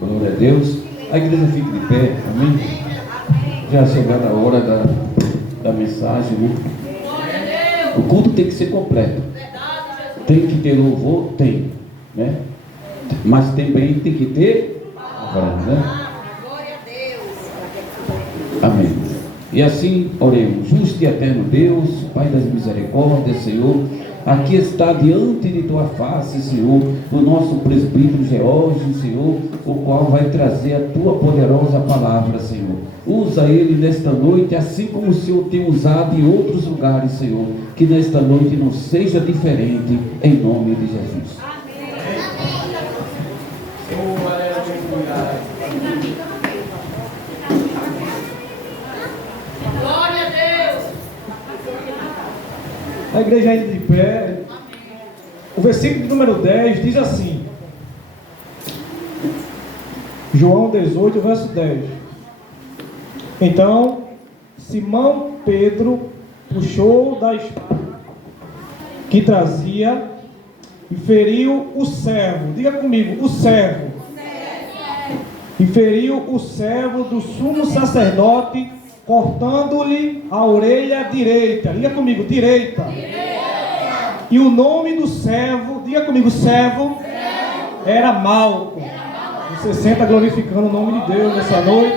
Glória a Deus. A igreja fica de pé, amém? Já chegada a hora da mensagem, né? O culto tem que ser completo. Tem que ter louvor? Tem, né? Mas também tem que ter palavra, né? Amém. E assim oremos. Justo e eterno Deus, Pai das misericórdias, Senhor, aqui está diante de tua face, Senhor, o nosso presbítero George, Senhor, o qual vai trazer a tua poderosa palavra, Senhor. Usa ele nesta noite, assim como o Senhor tem usado em outros lugares, Senhor. Que nesta noite não seja diferente, em nome de Jesus. Glória a Deus. A igreja ainda de pé. O versículo número 10 diz assim: João 18, verso 10. Então Simão Pedro puxou da espada que trazia e feriu o servo. Diga comigo, o servo. E feriu o servo do sumo sacerdote, cortando-lhe a orelha direita. Diga comigo, direita. E o nome do servo, diga comigo, servo, era Malco. Você senta glorificando o nome de Deus nessa noite.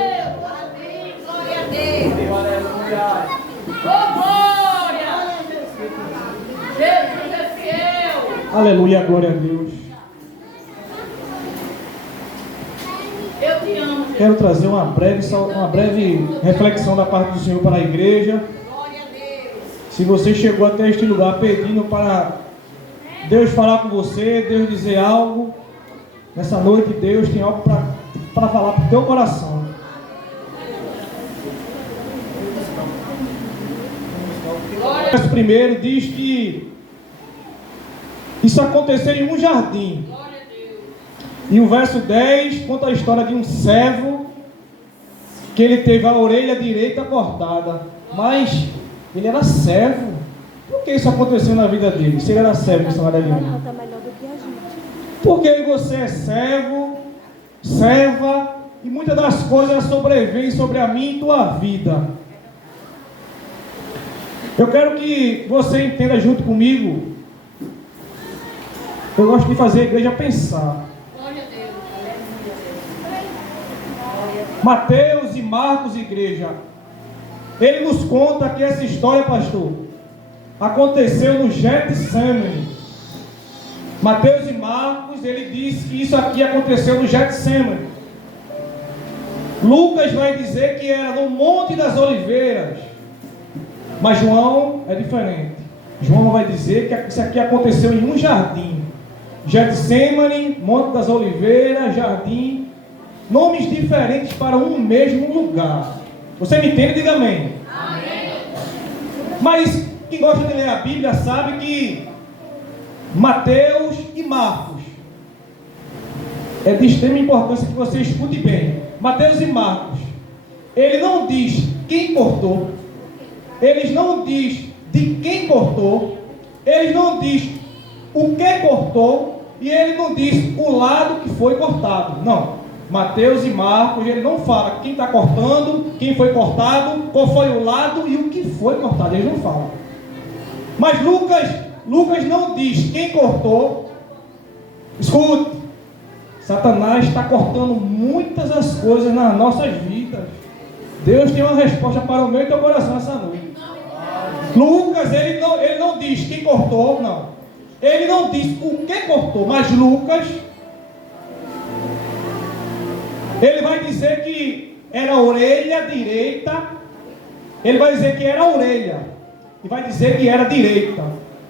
Glória a Deus. Oh, glória. Jesus é fiel. Aleluia, glória a Deus. Eu te amo, Jesus. Quero trazer uma breve reflexão da parte do Senhor para a igreja. Glória a Deus. Se você chegou até este lugar pedindo para Deus falar com você, Deus dizer algo, nessa noite Deus tem algo para falar para o teu coração. O verso primeiro diz que isso aconteceu em um jardim. E o verso 10 conta a história de um servo que ele teve a orelha direita cortada. Mas ele era servo. Por que isso aconteceu na vida dele? Se ele era servo, missionária Eliane. Porque você é servo, serva, e muitas das coisas sobrevêm sobre a mim e tua vida. Eu quero que você entenda junto comigo. Eu gosto de fazer a igreja pensar. Mateus e Marcos, igreja, ele nos conta que essa história, pastor, aconteceu no Getsemane. Mateus e Marcos, ele diz que isso aqui aconteceu no Getsemane. Lucas vai dizer que era no Monte das Oliveiras, mas João é diferente. João vai dizer que isso aqui aconteceu em um jardim. Getsemane, Monte das Oliveiras, jardim. Nomes diferentes para um mesmo lugar. Você me entende? Diga amém. Amém. Mas quem gosta de ler a Bíblia sabe que Mateus e Marcos é de extrema importância que você escute bem. Mateus e Marcos, ele não diz quem cortou, eles não diz de quem cortou, eles não diz o que cortou e ele não diz o lado que foi cortado. Não. Mateus e Marcos, ele não fala quem está cortando, quem foi cortado, qual foi o lado e o que foi cortado, eles não falam. Mas Lucas não diz quem cortou. Escute, Satanás está cortando muitas das coisas nas nossas vidas. Deus tem uma resposta para o meu e teu coração essa noite. Lucas, ele não diz quem cortou, não. Ele não diz o que cortou, mas Lucas, ele vai dizer que era a orelha direita. Ele vai dizer que era a orelha. E vai dizer que era direita.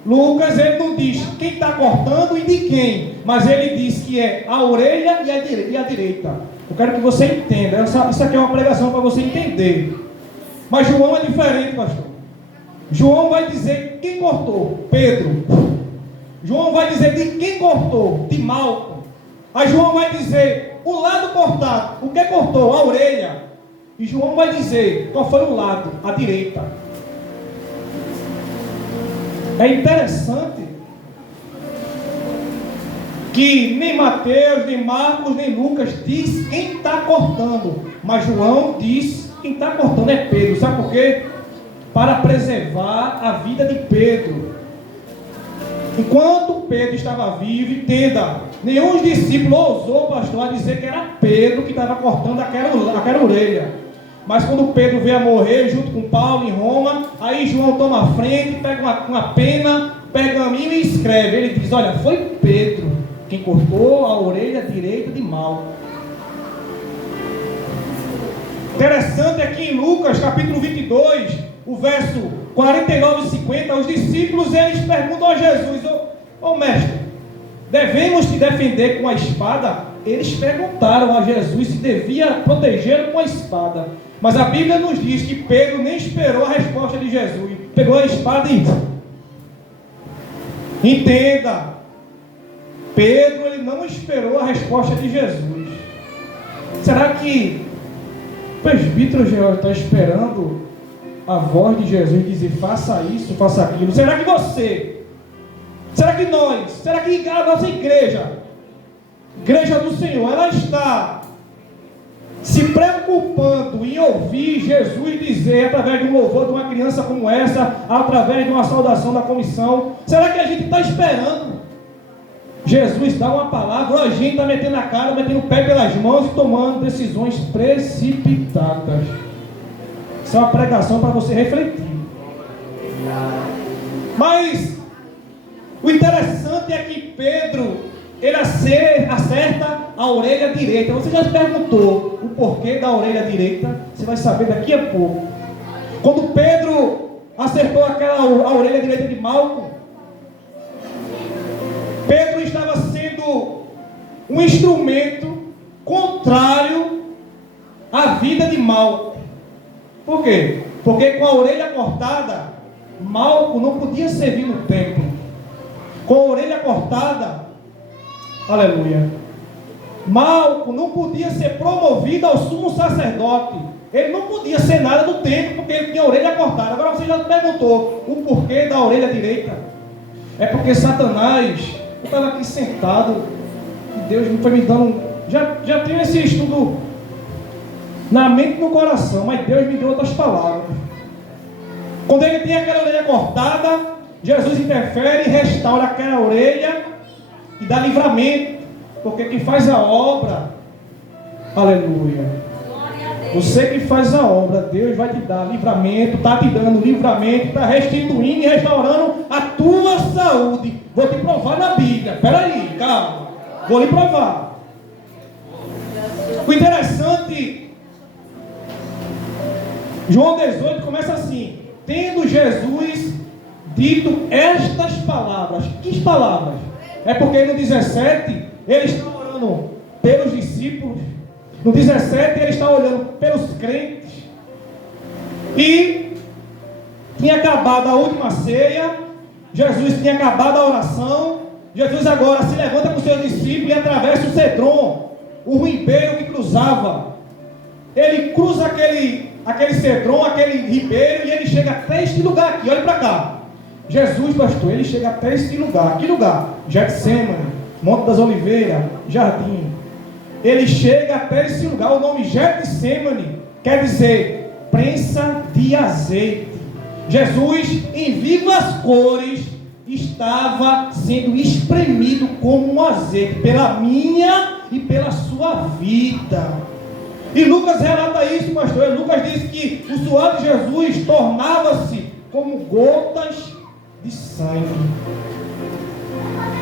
Lucas, ele não diz quem está cortando e de quem. Mas ele diz que é a orelha e a direita. Eu quero que você entenda. Isso aqui é uma pregação para você entender. Mas João é diferente, pastor. João vai dizer quem cortou. Pedro. João vai dizer de quem cortou. De Malco. Aí João vai dizer o lado cortado. O que cortou? A orelha. E João vai dizer qual foi o lado? A direita. É interessante que nem Mateus, nem Marcos, nem Lucas diz quem está cortando, mas João diz quem está cortando é Pedro. Sabe por quê? Para preservar a vida de Pedro. Enquanto Pedro estava vivo, entenda, nenhum discípulo ousou, pastor, a dizer que era Pedro que estava cortando aquela orelha. Mas quando Pedro veio a morrer junto com Paulo em Roma, aí João toma a frente, pega uma pena, pergaminho e escreve. Ele diz: olha, foi Pedro quem cortou a orelha direita de Malco. Interessante é que em Lucas capítulo 22, o verso 49 e 50, os discípulos eles perguntam a Jesus: ô mestre, devemos te defender com a espada? Eles perguntaram a Jesus se devia protegê-lo com a espada. Mas a Bíblia nos diz que Pedro nem esperou a resposta de Jesus, pegou a espada e... Entenda, Pedro ele não esperou a resposta de Jesus. Será que o presbítero George está esperando a voz de Jesus dizer faça isso, faça aquilo? Será que você, será que nós, será que a nossa igreja do Senhor, ela está se preocupando em ouvir Jesus dizer através de um louvor de uma criança como essa, através de uma saudação da comissão? Será que a gente está esperando Jesus dar uma palavra, ou a gente está metendo a cara, metendo o pé pelas mãos e tomando decisões precipitadas? Isso é uma pregação para você refletir. Mas o interessante é que Pedro ele acerta a orelha direita. Você já se perguntou o porquê da orelha direita? Você vai saber daqui a pouco. Quando Pedro acertou a orelha direita de Malco, Pedro estava sendo um instrumento contrário à vida de Malco. Por quê? Porque com a orelha cortada, Malco não podia servir no templo. Com a orelha cortada, aleluia, Malco não podia ser promovido ao sumo sacerdote. Ele não podia ser nada do templo porque ele tinha a orelha cortada. Agora você já perguntou o porquê da orelha direita? É porque Satanás, eu estava aqui sentado e Deus foi me dando, já tenho esse estudo na mente e no coração, mas Deus me deu outras palavras. Quando ele tem aquela orelha cortada, Jesus interfere e restaura aquela orelha e dá livramento, porque quem faz a obra, aleluia, você que faz a obra, Deus vai te dar livramento, está te dando livramento, está restituindo e restaurando a tua saúde. Vou te provar na Bíblia, peraí, calma, vou lhe provar. O interessante, João 18 começa assim: tendo Jesus dito estas palavras. Que palavras? É porque no 17 ele está orando pelos discípulos, no 17 ele está olhando pelos crentes, e tinha acabado a última ceia, Jesus tinha acabado a oração. Jesus agora se levanta com seus discípulos e atravessa o Cedron, o ribeiro que cruzava. Ele cruza aquele Cedron, aquele ribeiro, e ele chega até este lugar aqui. Olha para cá. Jesus, pastor, ele chega até este lugar. Que lugar? Getsemane, Monte das Oliveiras, Jardim. Ele chega até esse lugar. O nome Getsemane quer dizer prensa de azeite. Jesus, em vivas cores, estava sendo espremido como um azeite pela minha e pela sua vida. E Lucas relata isso, pastor. Lucas diz que o suor de Jesus tornava-se como gotas de sangue.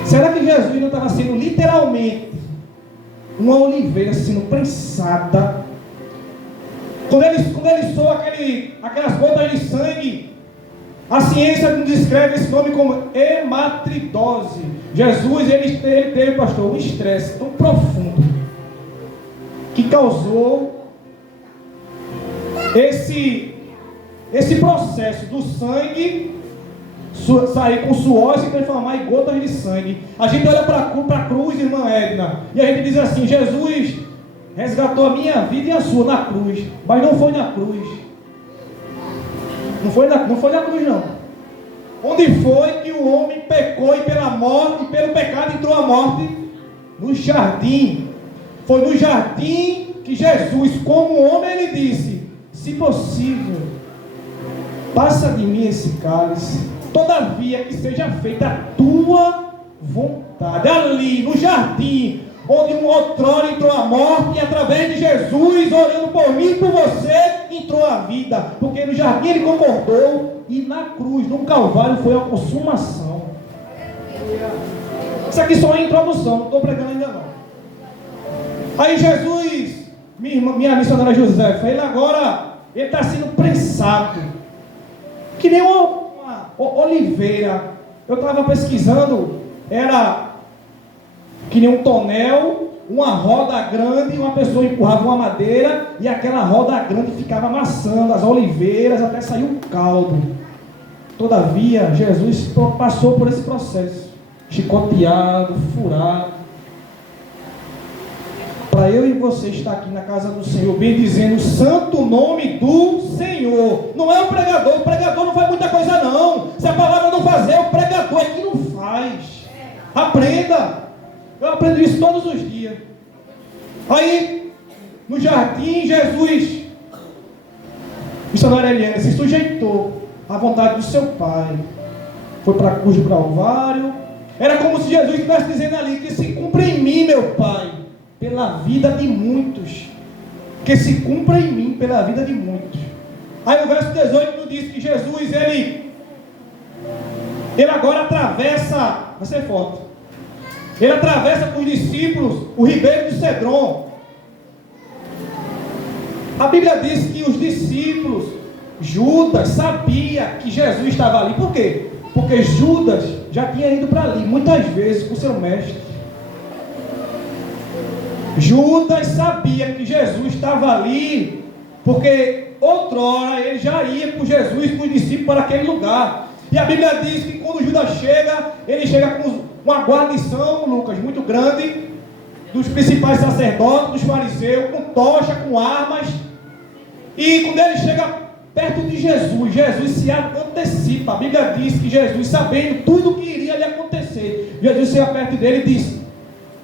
Será que Jesus não estava sendo literalmente uma oliveira sendo prensada? Quando ele soa aquelas gotas de sangue, a ciência nos descreve esse nome como hematidose. Jesus ele teve, pastor, um estresse tão profundo que causou esse processo do sangue sair com suor e se transformar em gotas de sangue. A gente olha para a cruz, irmã Edna, e a gente diz assim: Jesus resgatou a minha vida e a sua na cruz. Mas não foi na cruz. Não foi na cruz, não. Onde foi que o homem pecou e pela morte, e pelo pecado entrou a morte? no jardim. Foi no jardim que Jesus, como homem, ele disse: se possível, passa de mim esse cálice, todavia que seja feita a tua vontade. Ali no jardim, onde um outrora entrou a morte, e através de Jesus, orando por mim e por você, entrou a vida. Porque no jardim ele concordou, e na cruz, no Calvário, foi a consumação. Isso aqui só é introdução, não estou pregando ainda não. Aí Jesus, minha missionária Josefa, ele agora, ele está sendo prensado, que nem uma oliveira. Eu estava pesquisando, era que nem um tonel, uma roda grande, uma pessoa empurrava uma madeira, e aquela roda grande ficava amassando as oliveiras até sair um caldo. Todavia, Jesus passou por esse processo, chicoteado, furado, para eu e você estar aqui na casa do Senhor, bem dizendo o santo nome do Senhor. Não é o pregador não faz muita coisa não. Se a palavra não fazer, o pregador é que não faz. Aprenda. Eu aprendo isso todos os dias. Aí, no jardim, Jesus, missionária Eliane, se sujeitou à vontade do seu Pai. Foi para a cruz do Calvário. Era como se Jesus estivesse dizendo ali: que se cumpra em mim, meu Pai, pela vida de muitos. Que se cumpra em mim pela vida de muitos. Aí o verso 18 nos diz que Jesus, ele agora atravessa, vai ser forte, ele atravessa com os discípulos o ribeiro do Cedron. A Bíblia diz que os discípulos, Judas, sabia que Jesus estava ali. Por quê? Porque Judas já tinha ido para ali muitas vezes com seu mestre. Judas sabia que Jesus estava ali, porque outrora ele já ia com Jesus, com os discípulos, para aquele lugar. E a Bíblia diz que quando Judas chega, ele chega com uma guarnição, Lucas, muito grande, dos principais sacerdotes, dos fariseus, com tocha, com armas. E quando ele chega perto de Jesus, Jesus se antecipa. A Bíblia diz que Jesus, sabendo tudo o que iria lhe acontecer, Jesus chega perto dele e diz: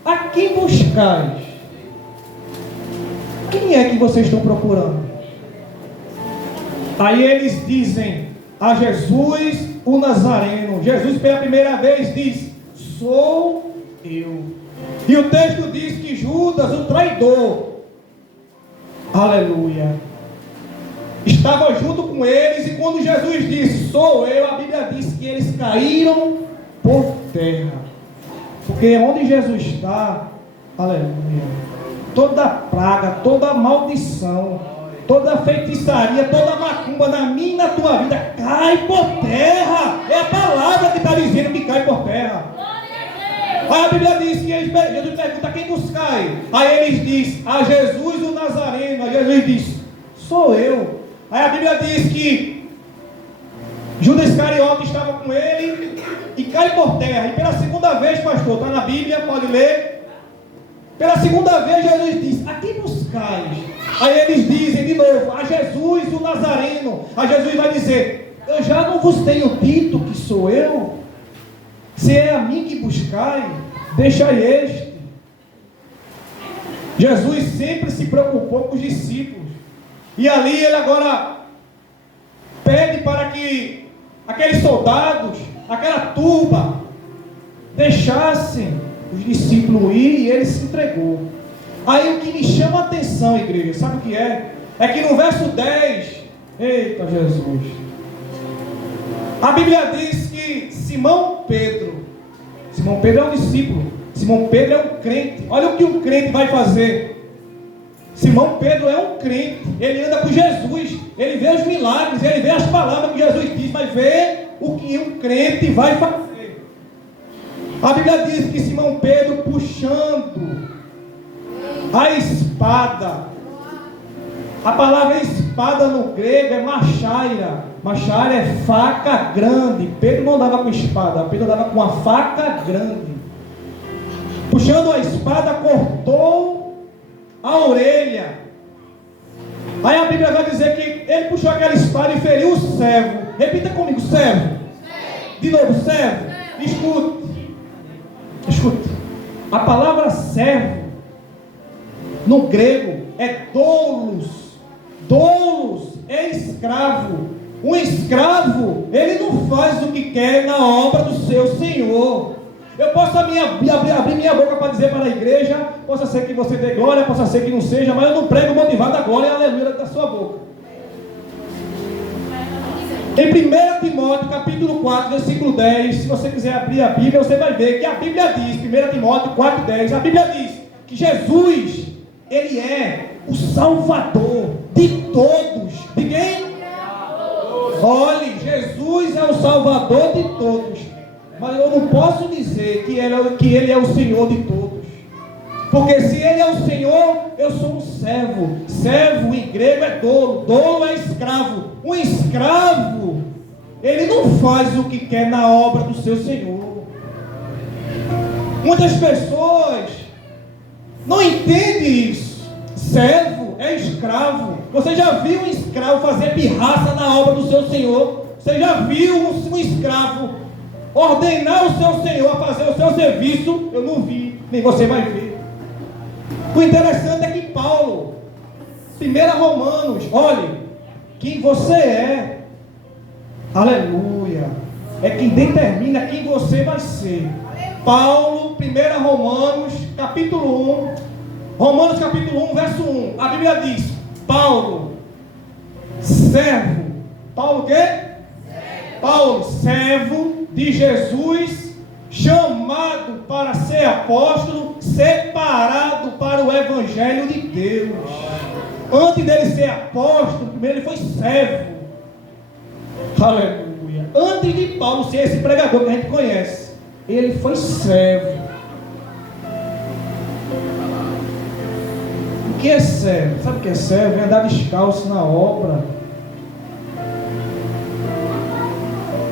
a quem buscais? Quem é que vocês estão procurando? Aí eles dizem: a Jesus o Nazareno. Jesus pela primeira vez diz: sou eu. E o texto diz que Judas, o traidor, aleluia, estava junto com eles. E quando Jesus disse: sou eu, a Bíblia diz que eles caíram por terra. Porque onde Jesus está, aleluia, toda praga, toda maldição, toda feitiçaria, toda macumba na minha e na tua vida cai por terra. É a palavra que está dizendo que cai por terra. Aí a Bíblia diz que Jesus pergunta: quem buscai? Aí eles dizem: a Jesus o Nazareno. Aí Jesus diz: sou eu. Aí a Bíblia diz que Judas Iscariote estava com ele e cai por terra. E pela segunda vez, pastor, está na Bíblia, pode ler. Pela segunda vez Jesus diz: a quem buscais? Aí eles dizem de novo: a Jesus o Nazareno. Aí Jesus vai dizer: eu já não vos tenho dito que sou eu? Se é a mim que buscai, deixai este. Jesus sempre se preocupou com os discípulos. E ali ele agora pede para que aqueles soldados, aquela turba, deixassem os discípulos ir, e ele se entregou. Aí o que me chama a atenção, igreja, sabe o que é? É que no verso 10, eita Jesus, a Bíblia diz que Simão Pedro é um discípulo, Simão Pedro é um crente. Olha o que um crente vai fazer. Simão Pedro é um crente, ele anda com Jesus, ele vê os milagres, ele vê as palavras que Jesus diz, mas vê o que um crente vai fazer. A Bíblia diz que Simão Pedro, puxando a espada, a palavra espada no grego é machaira. Machaira é faca grande. Pedro não dava com espada, Pedro dava com uma faca grande. Puxando a espada, cortou a orelha. Aí a Bíblia vai dizer que ele puxou aquela espada e feriu o servo. Repita comigo: servo. De novo: servo. Escute. A palavra servo, no grego, é doulos. Doulos é escravo. Um escravo, ele não faz o que quer na obra do seu Senhor. Eu posso abrir minha boca para dizer para a igreja, possa ser que você dê glória, possa ser que não seja, mas eu não prego motivado a glória e a aleluia da sua boca. Em 1 Timóteo capítulo 4, versículo 10, se você quiser abrir a Bíblia, você vai ver que a Bíblia diz, 1 Timóteo 4, 10, a Bíblia diz que Jesus, ele é o Salvador de todos. De quem? Olhe, Jesus é o Salvador de todos. Mas eu não posso dizer que ele é o Senhor de todos. Porque se ele é o Senhor, eu sou um servo. Servo em grego é dolo. Dolo é escravo. Um escravo, ele não faz o que quer na obra do seu Senhor. Muitas pessoas não entendem isso. Servo é escravo. Você já viu um escravo fazer pirraça na obra do seu Senhor? Você já viu um escravo ordenar o seu Senhor a fazer o seu serviço? Eu não vi, nem você vai ver. O interessante é que Paulo, 1 Romanos, olhe, quem você é, aleluia, é quem determina quem você vai ser. Paulo, 1 Romanos, capítulo 1, Romanos capítulo 1, verso 1, a Bíblia diz, Paulo, servo, Paulo o quê? Paulo, servo de Jesus, chamado para ser apóstolo, separado para o Evangelho de Deus. Antes dele ser apóstolo, primeiro ele foi servo. Aleluia. Antes de Paulo ser esse pregador que a gente conhece, ele foi servo. O que é servo? Sabe o que é servo? É andar descalço na obra.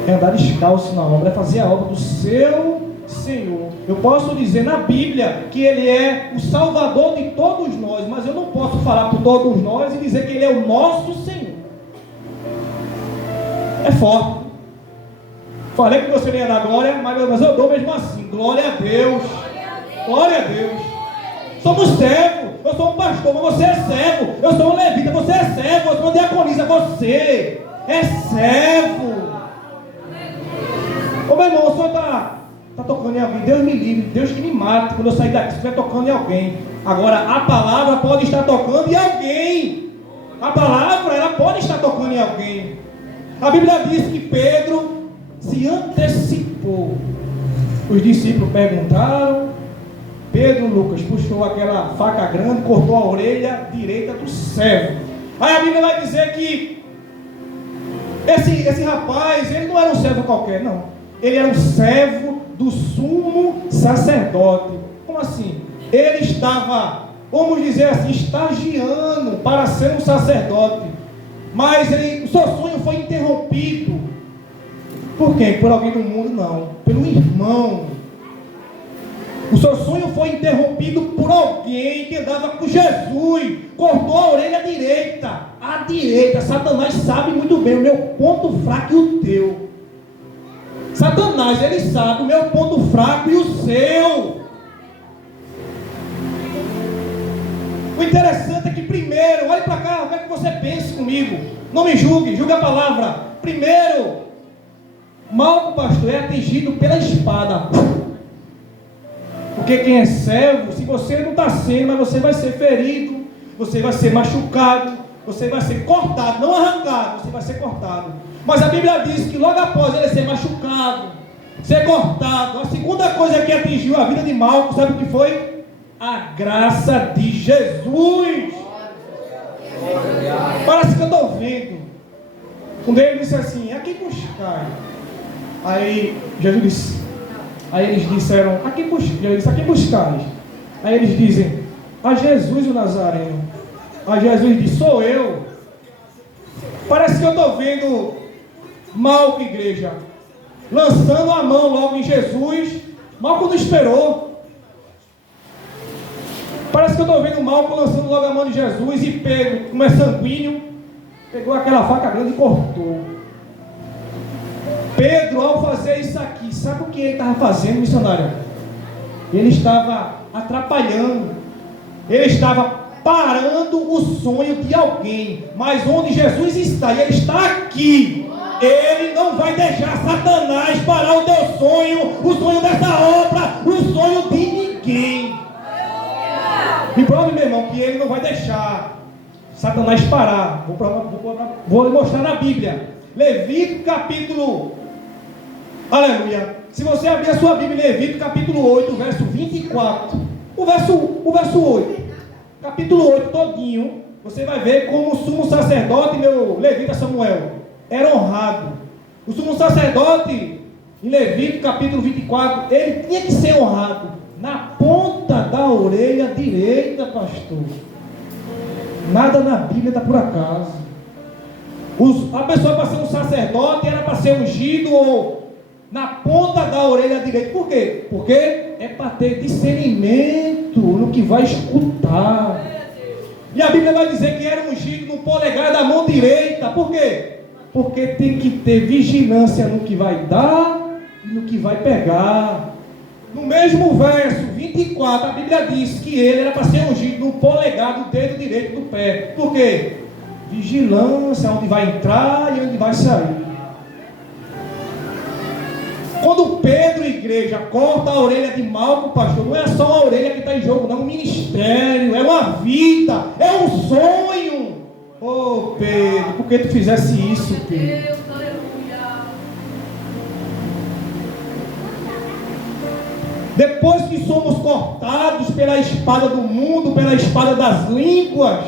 É andar descalço na obra, é fazer a obra do seu Senhor. Eu posso dizer na Bíblia que ele é o Salvador de todos nós, mas eu não posso falar por todos nós e dizer que ele é o nosso Senhor. É forte. Falei que você não ia dar glória, mas eu dou mesmo assim. Glória a Deus. Glória a Deus. Somos servos. Eu sou um pastor, mas você é servo. Eu sou um levita, você é servo. Eu sou uma diaconisa, você é servo. Ô meu irmão, o senhor está tocando em alguém. Deus me livre, Deus que me mate quando eu sair daqui, se estiver tocando em alguém. Agora, a palavra pode estar tocando em alguém. A palavra, ela pode estar tocando em alguém. A Bíblia diz que Pedro se antecipou. Os discípulos perguntaram. Pedro, Lucas, puxou aquela faca grande, cortou a orelha direita do servo. Aí a Bíblia vai dizer que esse rapaz, ele não era um servo qualquer, não. Ele era um servo do sumo sacerdote. Como assim? Ele estava, vamos dizer assim, estagiando para ser um sacerdote. Mas o seu sonho foi interrompido. Por quem? Por alguém do mundo? Não. Pelo irmão. O seu sonho foi interrompido por alguém que andava com Jesus. Cortou a orelha direita. A direita. Satanás sabe muito bem o meu ponto fraco e o teu. Satanás, ele sabe o meu ponto fraco e o seu. O interessante é que primeiro, olhe para cá, como é que você pensa comigo. Não me julgue, julgue a palavra. Primeiro, Malco, pastor, é atingido pela espada. Porque quem é servo, se você não está sendo, mas você vai ser ferido, você vai ser machucado, você vai ser cortado, não arrancado, você vai ser cortado. Mas a Bíblia diz que logo após ele ser machucado, ser cortado, a segunda coisa que atingiu a vida de Malco, sabe o que foi? A graça de Jesus. Parece que eu estou vendo. Um deles disse assim: a quem buscar? Aí Jesus disse, aí eles disseram: a quem buscais? Aí eles dizem: a Jesus o Nazareno. Aí Jesus disse: sou eu. Parece que eu estou vendo Malco, igreja, lançando a mão logo em Jesus. Malco não esperou. Parece que eu estou vendo Malco lançando logo a mão de Jesus. E Pedro, como é sanguíneo, pegou aquela faca grande e cortou. Pedro, ao fazer isso aqui, sabe o que ele estava fazendo, missionário? Ele estava atrapalhando. Ele estava parando o sonho de alguém. Mas onde Jesus está, e Ele está aqui, Ele não vai deixar Satanás parar o teu sonho, o sonho dessa obra, o sonho de ninguém. Me prove, meu irmão, que Ele não vai deixar Satanás parar. Vou mostrar na Bíblia. Levítico capítulo... Aleluia. Se você abrir a sua Bíblia, Levítico capítulo 8, verso 24. O verso 8. Capítulo 8 todinho. Você vai ver como o sumo sacerdote, meu levita Samuel, era honrado. O sumo sacerdote, em Levítico capítulo 24, ele tinha que ser honrado na ponta da orelha direita, pastor. Nada na Bíblia está por acaso. A pessoa para ser um sacerdote era para ser ungido ou na ponta da orelha direita. Por quê? Porque é para ter discernimento no que vai escutar. E a Bíblia vai dizer que era ungido no polegar da mão direita. Por quê? Porque tem que ter vigilância no que vai dar e no que vai pegar. No mesmo verso 24, a Bíblia diz que ele era para ser ungido no polegar do dedo direito do pé. Por quê? Vigilância, onde vai entrar e onde vai sair. Quando Pedro, igreja, corta a orelha de Malco, pastor, não é só a orelha que está em jogo, não, é um ministério, é uma vida, é um sonho. Oh, Pedro, por que tu fizesse isso, Pedro? Depois que somos cortados pela espada do mundo, pela espada das línguas,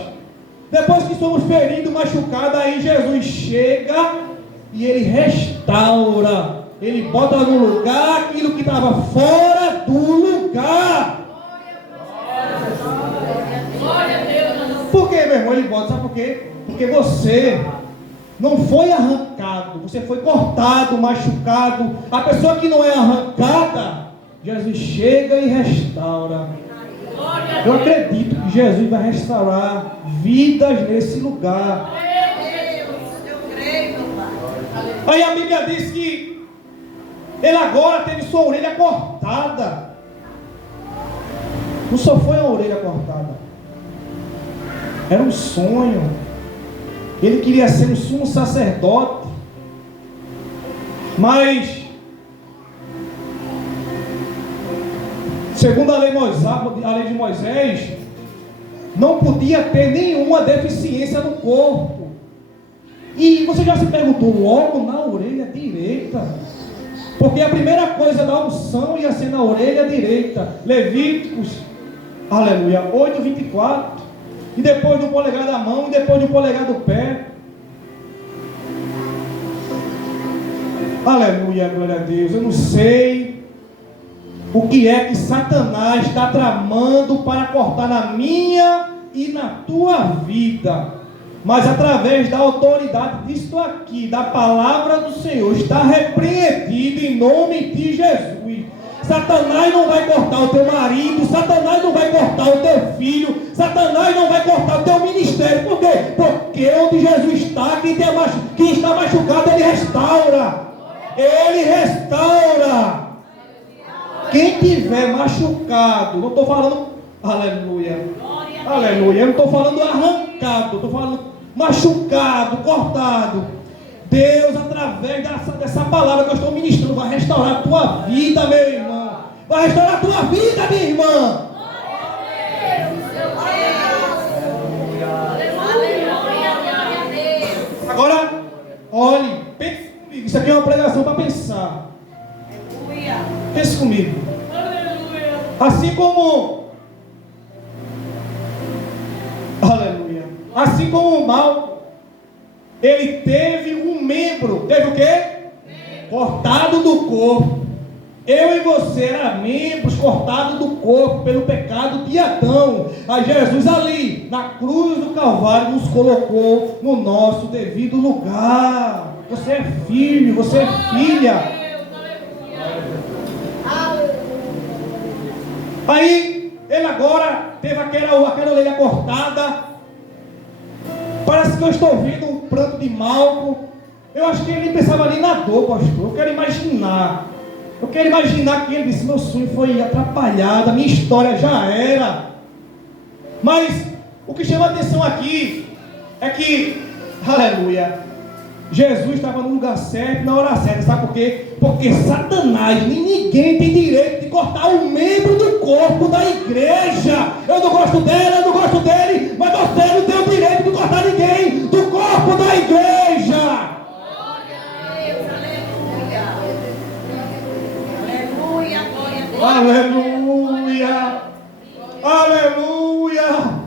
depois que somos feridos, machucados, aí Jesus chega e Ele restaura. Ele bota no lugar aquilo que estava fora do lugar. Por que, meu irmão? Ele bota, sabe por quê? Porque você não foi arrancado, você foi cortado, machucado. A pessoa que não é arrancada, Jesus chega e restaura. Eu acredito que Jesus vai restaurar vidas nesse lugar. Aí a Bíblia diz que ele agora teve sua orelha cortada. Não só foi a orelha cortada, era um sonho. Ele queria ser um sumo sacerdote, mas segundo a lei de Moisés, não podia ter nenhuma deficiência no corpo. E você já se perguntou, logo na orelha direita? Porque a primeira coisa da unção ia ser na orelha direita. Levíticos, aleluia, 8:24. E depois do polegar da mão, e depois do polegar do pé. Aleluia, glória a Deus. Eu não sei o que é que Satanás está tramando para cortar na minha e na tua vida. Mas através da autoridade disso aqui, da palavra do Senhor, está repreendido em nome de Jesus. Satanás não vai cortar o teu marido, Satanás não vai cortar o teu filho, Satanás não vai cortar o teu ministério. Por quê? Porque onde Jesus está, quem está machucado, Ele restaura. Ele restaura. Quem tiver machucado, não estou falando, aleluia, aleluia, eu não estou falando arrancado, estou falando machucado, cortado. Deus, através dessa palavra que eu estou ministrando, vai restaurar a tua vida, meu irmão. Vai restaurar a tua vida, minha irmã. Agora, olhe, pense comigo. Isso aqui é uma pregação para pensar. Pense comigo. Assim como, aleluia, assim como o mal, ele teve um membro, teve o quê? Cortado do corpo. Eu e você eram membros cortados do corpo pelo pecado de Adão. Aí Jesus ali, na cruz do Calvário, nos colocou no nosso devido lugar. Você é filho, você é filha. Aí, ele agora teve aquela orelha cortada. Parece que eu estou ouvindo um pranto de Malco. Eu acho que ele pensava ali na dor, pastor. Eu quero imaginar. Eu quero imaginar que ele disse: meu sonho foi atrapalhado, a minha história já era. Mas o que chama a atenção aqui é que, aleluia, Jesus estava no lugar certo, na hora certa. Sabe por quê? Porque Satanás, nem ninguém tem direito de cortar um membro do corpo da igreja. Eu não gosto dela, eu não gosto dele, mas você não tem o direito de cortar ninguém do corpo da igreja. Aleluia! Aleluia!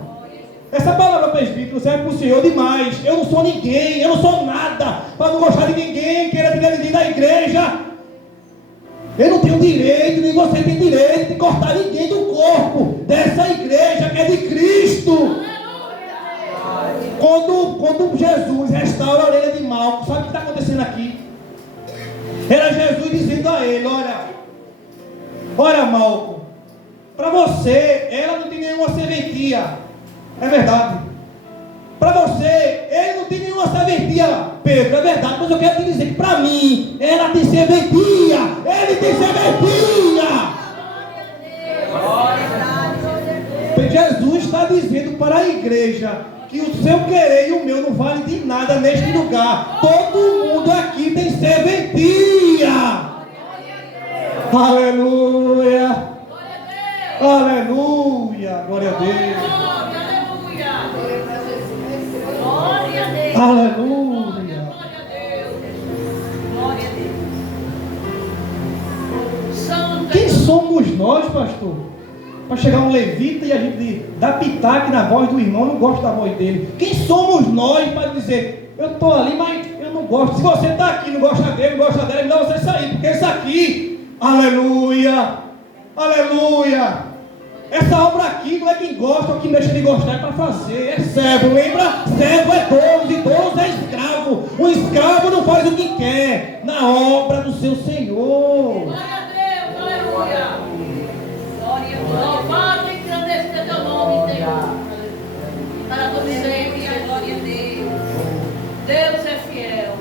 Essa palavra presbítero serve para o Senhor demais. Eu não sou ninguém, eu não sou nada para não gostar de ninguém, querer tirar ninguém da igreja. Eu não tenho direito, nem você tem direito de cortar ninguém do corpo dessa igreja que é de Cristo. Quando Jesus restaura a orelha de Malco, sabe o que está acontecendo aqui? Era Jesus dizendo a ele: olha Malco, para você ela não tem nenhuma serventia. É verdade. Para você ele não tem nenhuma serventia, Pedro, é verdade. Mas eu quero te dizer que para mim ela tem serventia. Ele tem serventia. Jesus está dizendo para a igreja que o seu querer e o meu não vale de nada neste lugar. Todo mundo aqui tem serventia. Aleluia. Aleluia. Glória a Deus. Aleluia. Quem somos nós, pastor, para chegar um levita e a gente dar pitaque na voz do irmão, não gosta da voz dele? Quem somos nós para dizer: eu estou ali, mas eu não gosto? Se você está aqui, não gosta dele, não gosta dela, é melhor você sair, porque isso aqui, aleluia, aleluia, essa obra aqui não é quem gosta ou quem deixa de gostar, é para fazer, é servo, lembra? Servo é dono, e dono é escravo. O escravo não faz o que quer na obra do seu Senhor. Glória a Deus, aleluia. Glória a Deus. Louvado e engrandecido teu nome, Deus. Para todo sempre, glória a Deus. Deus é fiel.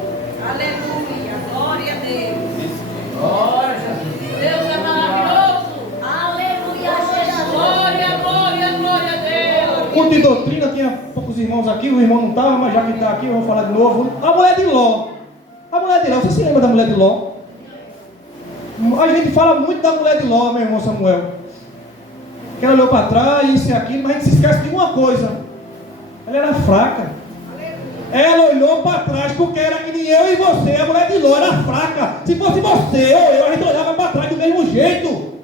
Aleluia, glória a Deus. Glória a Jesus. Deus é maravilhoso. Aleluia, Jesus. Glória, glória, glória a Deus. Culto de doutrina, tinha poucos irmãos aqui, o irmão não estava, mas já que está aqui, eu vou falar de novo. A mulher de Ló. A mulher de Ló, você se lembra da mulher de Ló? A gente fala muito da mulher de Ló, meu irmão Samuel. Que ela olhou para trás, isso e aquilo, mas a gente se esquece de uma coisa: ela era fraca. Ela olhou para trás porque era que nem eu e você. A mulher de Ló era fraca. Se fosse você ou eu, a gente olhava para trás do mesmo jeito.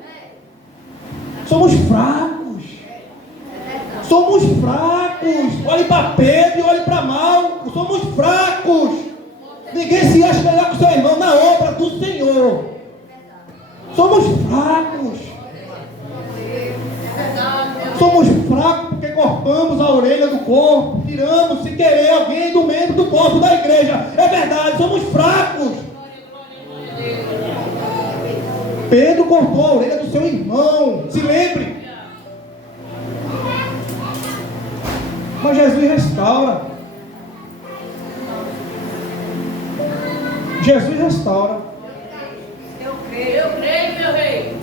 Somos fracos. Somos fracos. Olhe para Pedro e olhe para Malco. Somos fracos. Ninguém se acha melhor que o seu irmão na obra do Senhor. Somos fracos. Somos fracos porque cortamos a orelha do corpo, tiramos sem querer alguém do membro do corpo da igreja. É verdade, somos fracos. Pedro cortou a orelha do seu irmão, se lembre. Mas Jesus restaura. Jesus restaura. Eu creio, meu rei.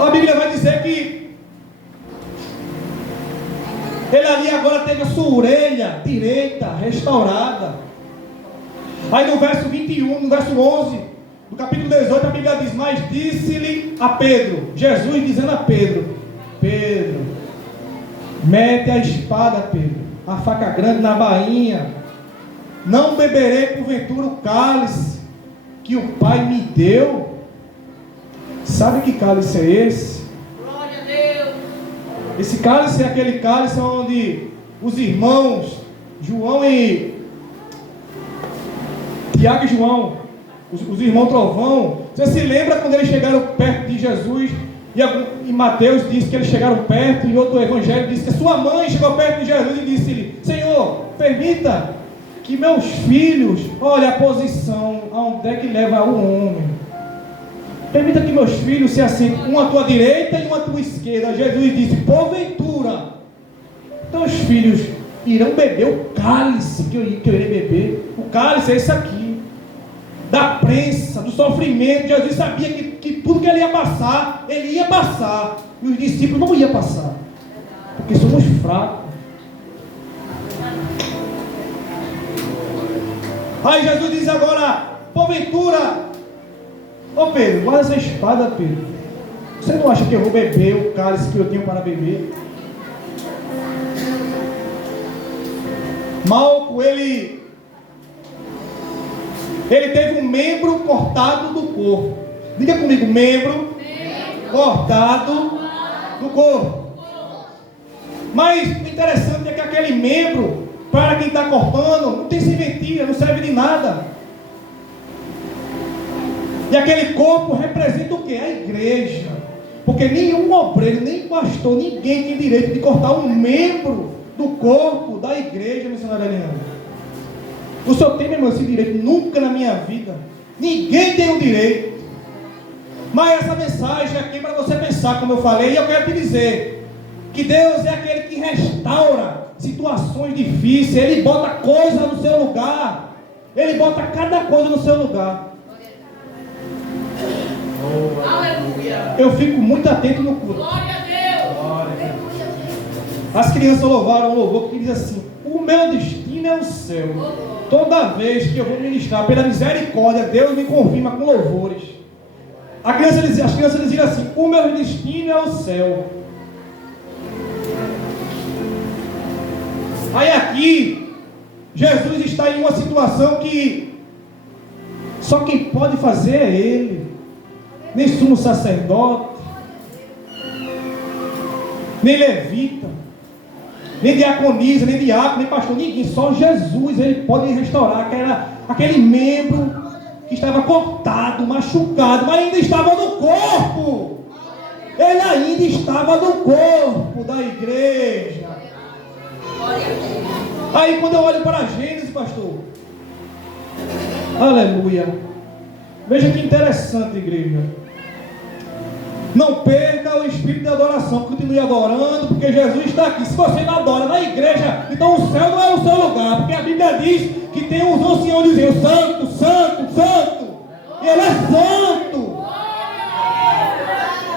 A Bíblia vai dizer que ele ali agora teve a sua orelha direita restaurada. Aí no verso 21, no verso 11 do capítulo 18, a Bíblia diz: mas disse-lhe a Pedro, Jesus dizendo a Pedro: Pedro, mete a espada, Pedro, a faca grande na bainha. Não beberei porventura o cálice que o Pai me deu. Sabe que cálice é esse? Glória a Deus. Esse cálice é aquele cálice onde os irmãos João e Tiago e João, os irmãos Trovão, você se lembra quando eles chegaram perto de Jesus? E Mateus disse que eles chegaram perto, e outro evangelho disse que a sua mãe chegou perto de Jesus e disse-lhe: Senhor, permita que meus filhos, olha a posição aonde é que leva o homem. Permita que meus filhos se assentem, um à tua direita e um à tua esquerda. Jesus disse: porventura, teus filhos irão beber o cálice que eu irei beber. O cálice é esse aqui. da prensa, do sofrimento. Jesus sabia que tudo que ele ia passar. E os discípulos não iam passar, porque somos fracos. Aí Jesus diz agora: porventura, ô Pedro, guarda essa espada, Pedro. Você não acha que eu vou beber o cálice que eu tenho para beber? Malco, ele teve um membro cortado do corpo. Diga comigo: membro cortado do corpo. Mas o interessante é que aquele membro, para quem está cortando, não tem serventia, não serve de nada. E aquele corpo representa o que? A igreja. Porque nenhum obreiro, nem pastor, ninguém tem direito de cortar um membro do corpo da igreja, missionária Eliane. O senhor tem, meu irmão, esse direito? Nunca na minha vida. Ninguém tem o direito. Mas essa mensagem aqui é para você pensar, como eu falei, e eu quero te dizer que Deus é aquele que restaura situações difíceis. Ele bota coisa no seu lugar. Ele bota cada coisa no seu lugar. Aleluia. Eu fico muito atento no culto. Glória a Deus. As crianças louvaram um louvor que diz assim: o meu destino é o céu. Toda vez que eu vou ministrar pela misericórdia, Deus me confirma com louvores. As crianças diziam assim: o meu destino é o céu. Aí aqui Jesus está em uma situação que só quem pode fazer é Ele. Nem sumo sacerdote, nem levita, nem diaconisa, nem diácono, nem pastor, ninguém. Só Jesus, Ele pode restaurar aquele membro que estava cortado, machucado, mas ainda estava no corpo. Ele ainda estava no corpo da igreja. Aí quando eu olho para Gênesis, pastor, aleluia, veja que interessante, igreja. Não perca o espírito de adoração, continue adorando, porque Jesus está aqui. Se você não adora na igreja, então o céu não é o seu lugar, porque a Bíblia diz que tem uns anciãos dizendo: santo, santo, santo, e Ele é santo.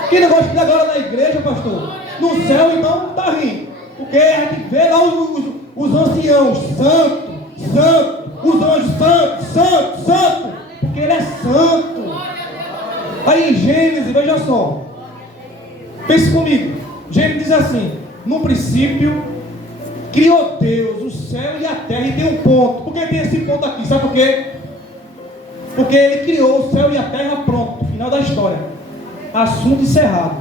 Que negócio que adora na igreja, pastor? No céu então está rindo, porque a gente vê lá os anciãos: santo, santo, os anjos: santo, santo, santo, porque Ele é santo. Aí em Gênesis, veja só, pense comigo. Gênesis diz assim: no princípio criou Deus o céu e a terra. E tem um ponto. Por que tem esse ponto aqui? Sabe por quê? Porque Ele criou o céu e a terra, pronto, final da história, assunto encerrado.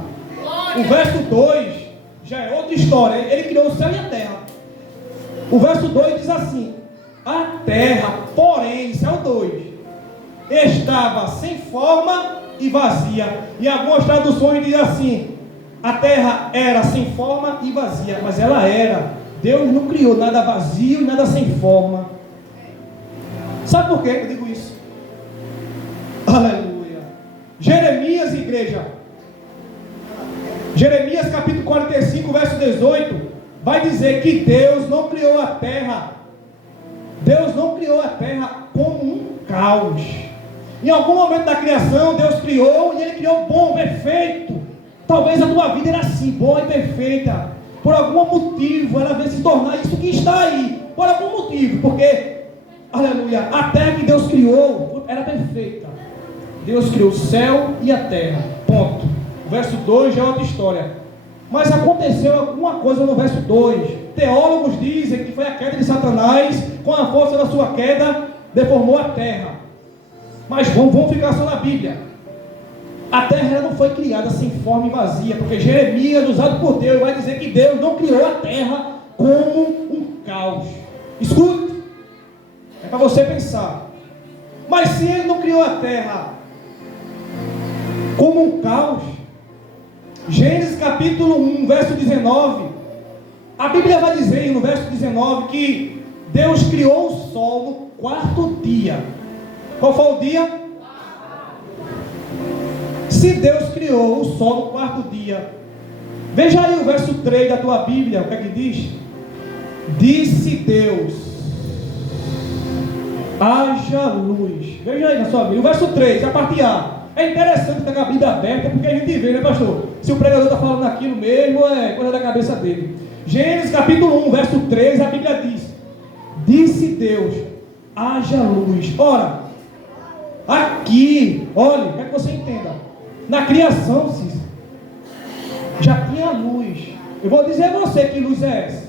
O verso 2 já é outra história. Ele criou o céu e a terra. O verso 2 diz assim: a terra, porém, isso é o 2, estava sem forma e vazia. E algumas traduções dizem assim: a terra era sem forma e vazia. Mas ela era. Deus não criou nada vazio e nada sem forma. Sabe por que eu digo isso? Aleluia. Jeremias, igreja, Jeremias capítulo 45, verso 18, vai dizer que Deus não criou a terra. Deus não criou a terra como um caos. Em algum momento da criação, Deus criou, e Ele criou bom, perfeito. Talvez a tua vida era assim, boa e perfeita. Por algum motivo, ela veio se tornar isso que está aí. Por algum motivo, porque, aleluia, a terra que Deus criou era perfeita. Deus criou o céu e a terra, ponto. O verso 2 já é outra história. Mas aconteceu alguma coisa no verso 2. Teólogos dizem que foi a queda de Satanás. Com a força da sua queda, deformou a terra. Mas vamos ficar só na Bíblia. A terra não foi criada sem forma e vazia, porque Jeremias, usado por Deus, vai dizer que Deus não criou a terra como um caos. Escute, é para você pensar. Mas se Ele não criou a terra como um caos, Gênesis capítulo 1, verso 19, a Bíblia vai dizer no verso 19 que Deus criou o sol no 4º dia. Qual foi o dia? Se Deus criou o sol no 4º dia, veja aí o verso 3 da tua Bíblia, o que é que diz? Disse Deus: haja luz. Veja aí na sua Bíblia, o verso 3, a parte A. É interessante pegar a Bíblia aberta, porque a gente vê, né, pastor? Se o pregador está falando aquilo mesmo, é coisa da cabeça dele. Gênesis capítulo 1, verso 3, a Bíblia diz: disse Deus, haja luz. Ora, aqui, olha, quero que você entenda. Na criação, Cícero, já tinha luz. Eu vou dizer a você que luz é essa.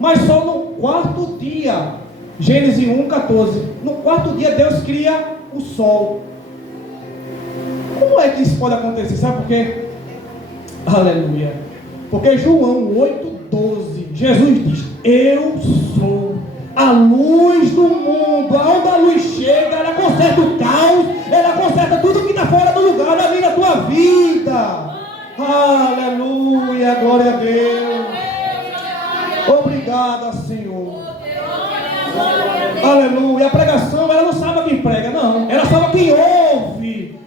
Mas só no quarto dia, Gênesis 1:14, no quarto dia Deus cria o sol. Como é que isso pode acontecer? Sabe por quê? Aleluia. Porque João 8:12, Jesus diz: eu sou a luz do mundo. Aonde a luz chega, ela conserta o caos, ela conserta tudo que está fora do lugar, ela vira a tua vida. Aleluia, glória a Deus. Obrigada, Senhor. Aleluia. A pregação, ela não sabe quem prega, não. Ela sabe quem ouve.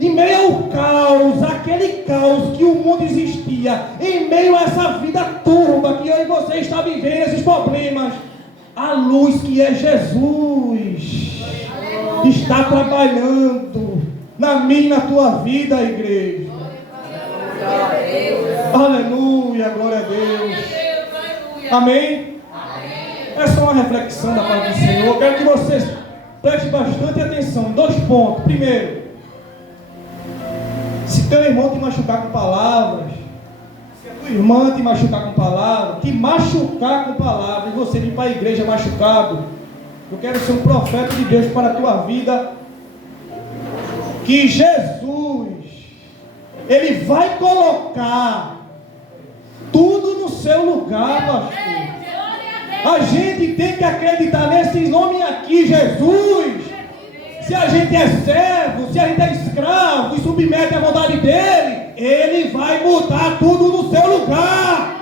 Em meio ao caos, aquele caos que o mundo existia, em meio a essa vida turva que eu e você está vivendo, esses problemas, a luz que é Jesus está trabalhando na minha e na tua vida, igreja. Aleluia, glória a Deus. Amém? Essa é uma reflexão da palavra do Senhor. Eu quero que vocês prestem bastante atenção em 2 pontos. Primeiro, se teu irmão te machucar com palavras, se a tua irmã te machucar com palavras, te machucar com palavras, e você vir para a igreja machucado, eu quero ser um profeta de Deus para a tua vida, que Jesus, Ele vai colocar tudo no seu lugar, pastor. A gente tem que acreditar nesse nome aqui, Jesus. Se a gente é servo, se a gente é escravo e submete à vontade dele, ele vai mudar tudo no seu lugar.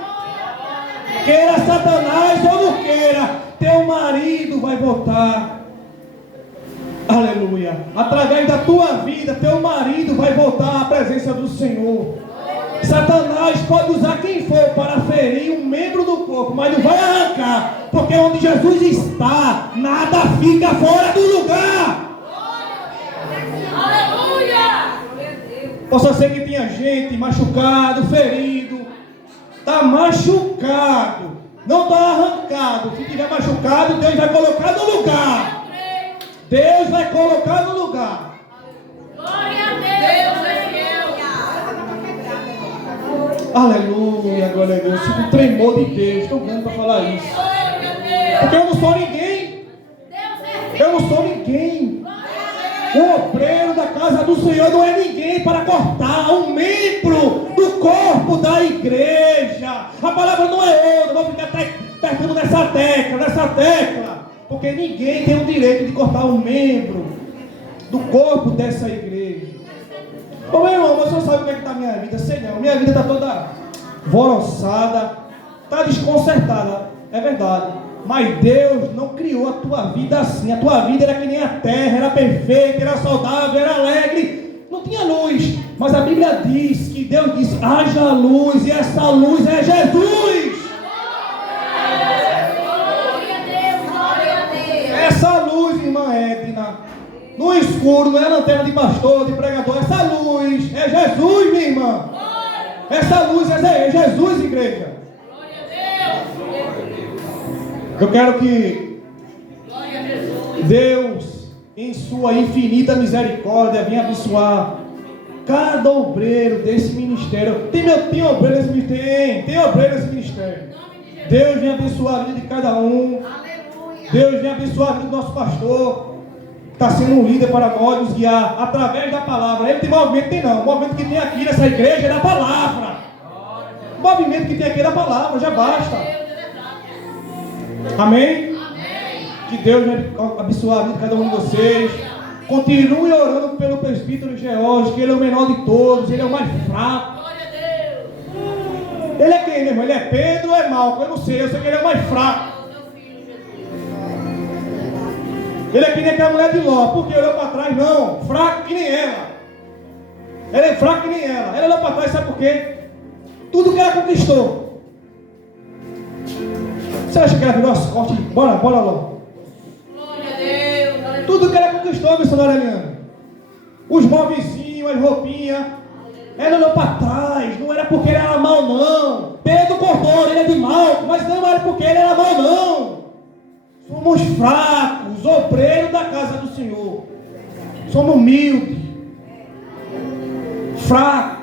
Queira Satanás ou não queira, teu marido vai voltar. Aleluia. Através da tua vida, teu marido vai voltar à presença do Senhor. Satanás pode usar quem for para ferir um membro do corpo, mas não vai arrancar, porque onde Jesus está, nada fica fora do lugar. Aleluia! Possa ser que tinha gente machucado, ferido, está machucado, não está arrancado. Se tiver machucado, Deus vai colocar no lugar. Deus vai colocar no lugar. Glória a Deus, é fiel. Aleluia, glória a Deus. Sinto um tremor de Deus. Estou vendo para falar isso. Porque eu não sou ninguém. Eu não sou ninguém. O obreiro da casa do Senhor não é ninguém para cortar um membro do corpo da igreja. A palavra não é outra. Vou ficar apertando nessa tecla. Porque ninguém tem o direito de cortar um membro do corpo dessa igreja. Ô meu irmão, você não sabe como é que está a minha vida. Sei não, minha vida está toda voroçada, está desconcertada, é verdade. Mas Deus não criou a tua vida assim. A tua vida era que nem a terra, era perfeita, era saudável, era alegre. Não tinha luz. Mas a Bíblia diz que Deus disse: haja luz, e essa luz é Jesus. Essa luz, irmã Edna, no escuro, não é a lanterna de pastor, de pregador. Essa luz é Jesus, minha irmã. Essa luz é Jesus, igreja. Eu quero que Deus, em sua infinita misericórdia, venha abençoar cada obreiro desse ministério. Tem obreiro nesse ministério? Tem obreiro nesse ministério. Deus venha abençoar a vida de cada um. Deus venha abençoar a vida do nosso pastor, que está sendo um líder para nós, nos guiar através da palavra. Ele tem movimento, tem não. O movimento que tem aqui nessa igreja é da palavra. O movimento que tem aqui é da palavra, já basta. Amém? Que Deus venha abençoar a vida de cada um de vocês. Continue orando pelo presbítero George, que ele é o menor de todos, ele é o mais fraco. Ele é quem, meu irmão? Ele é Pedro ou é Malco? Eu não sei, eu sei que ele é o mais fraco. Ele é que nem aquela mulher de Ló, porque olhou para trás, não, fraco que nem ela. Ele é fraco que nem ela. Ela olhou para trás, sabe por quê? Tudo que ela conquistou. Você acha que ela virou as costas? Bora, Ló. Glória a Deus. Tudo que ela conquistou, missionária Eliane. Os móvelzinhos, as roupinhas. Ela olhou para trás. Não era porque ele era mau, não. Pedro cortou, ele é de mal. Mas não era porque ele era mau, não. Somos fracos, obreiros da casa do Senhor. Somos humildes. Fracos.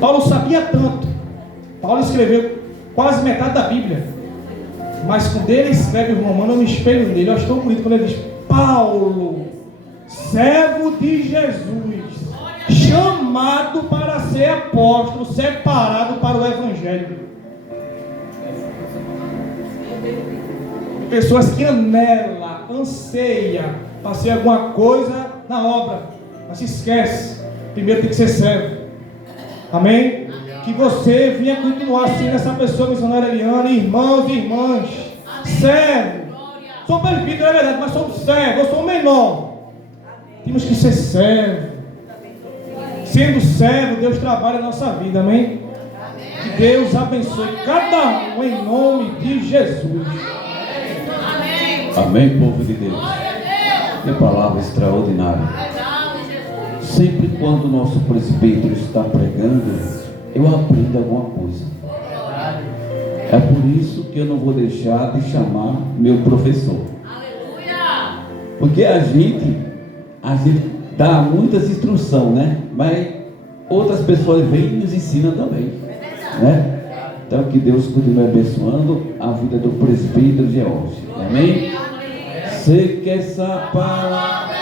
Paulo sabia tanto. Paulo escreveu quase metade da Bíblia. Mas quando ele escreve o Romano, eu me espelho nele. Eu acho tão bonito quando ele diz: Paulo, servo de Jesus, chamado para ser apóstolo, separado para o Evangelho. Pessoas que anelam, anseiam para ser alguma coisa na obra, mas se esquece, primeiro tem que ser servo. Amém? Que você venha continuar sendo essa pessoa, missionária Eliane, irmãos e irmãs, servo. Sou presbítero, é verdade, mas sou servo, eu sou menor. Temos que ser servo. Sendo servo, Deus trabalha a nossa vida, amém? Que Deus abençoe cada um em nome de Jesus. Amém, povo de Deus. Que palavra extraordinária. Sempre quando o nosso presbítero está pregando, eu aprendo alguma coisa. É por isso que eu não vou deixar de chamar meu professor. Porque a gente dá muitas instruções, né? Mas outras pessoas vêm e nos ensinam também, né? Então que Deus continue abençoando a vida do presbítero George. Amém? Sei que essa palavra